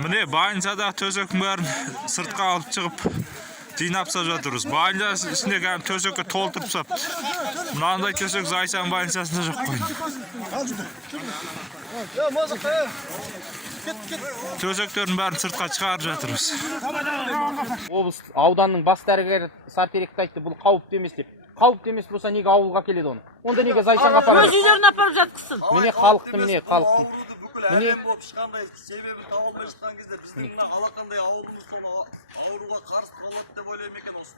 Mine bayıncaдағы төсектің бәрін сыртқа алып шығып жинап салып жатырмыз. Байынша ішіне кәдімгі төсекке толтырып салыпты. Мынандай төсек Зайсан байыншасында жоқ қой. Төсектердің бәрін сыртқа шығарып жатырмыз. Облыс ауданның бас дәрігері Сартеректі айтты, бұл қауіпті емес деп. Қауіпті емес болса неге ауылға келеді оны? Онда неге Зайсанға апарады? Өз үйлерін апарып жатқызсын. Міне халықтың, міне халықтың. Міне болып шыққандай себебін таба алмай жатқан кезде біздің мына алақандай ауылымыз сол ауруға қарсы қалады деп ойлаймын екен осы.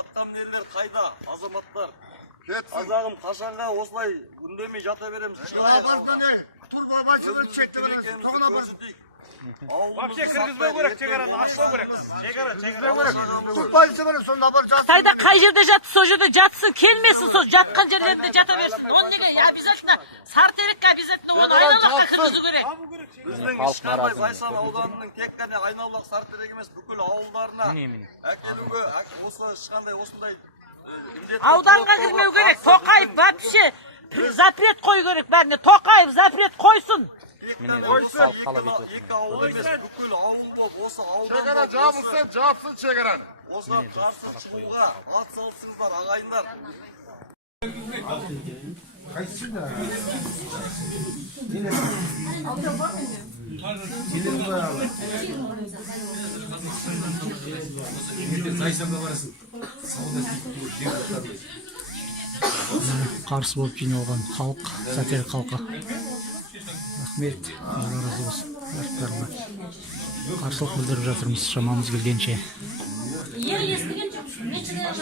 Атқамінерлер қайда? Азаматтар. Азағым қашанға осылай үндемей жата береміз. Вообще кіргізбеу керек, шекараны ашпау керек. Қытайда қай жерде жатты, сол жерде жатсын, келмесін, сол жатқан жерлерінде жата берсін. Оны неге обязательно Сартерекке обязательно оны айналаққа кіргізу керек. Біздің ешқандай Зайсан ауданының тек қана айналақ Сартерек емес, бүкіл ауылдарына әкелуге осы ешқандай осындай Ауданға кірмеу керек. Тоқаев вообще запрет қой керек бәріне. Тоқаев запрет қойсын. Міне халық талап етіп екі ауыл емес, бүкіл ауыл болып осы ауылдан Шекара жабылса, жапсын шекараны. осыдан қарсы шығуға ат салсыңыздар ағайындар. Қарсы болып жиналған халық, Сартерек халқы. Рахмет, Алла разы болсын. Барлықтарына қарсылық білдіріп жатырмыз шамамыз келгенше. Yer estigen çok. Ne çıkıyor?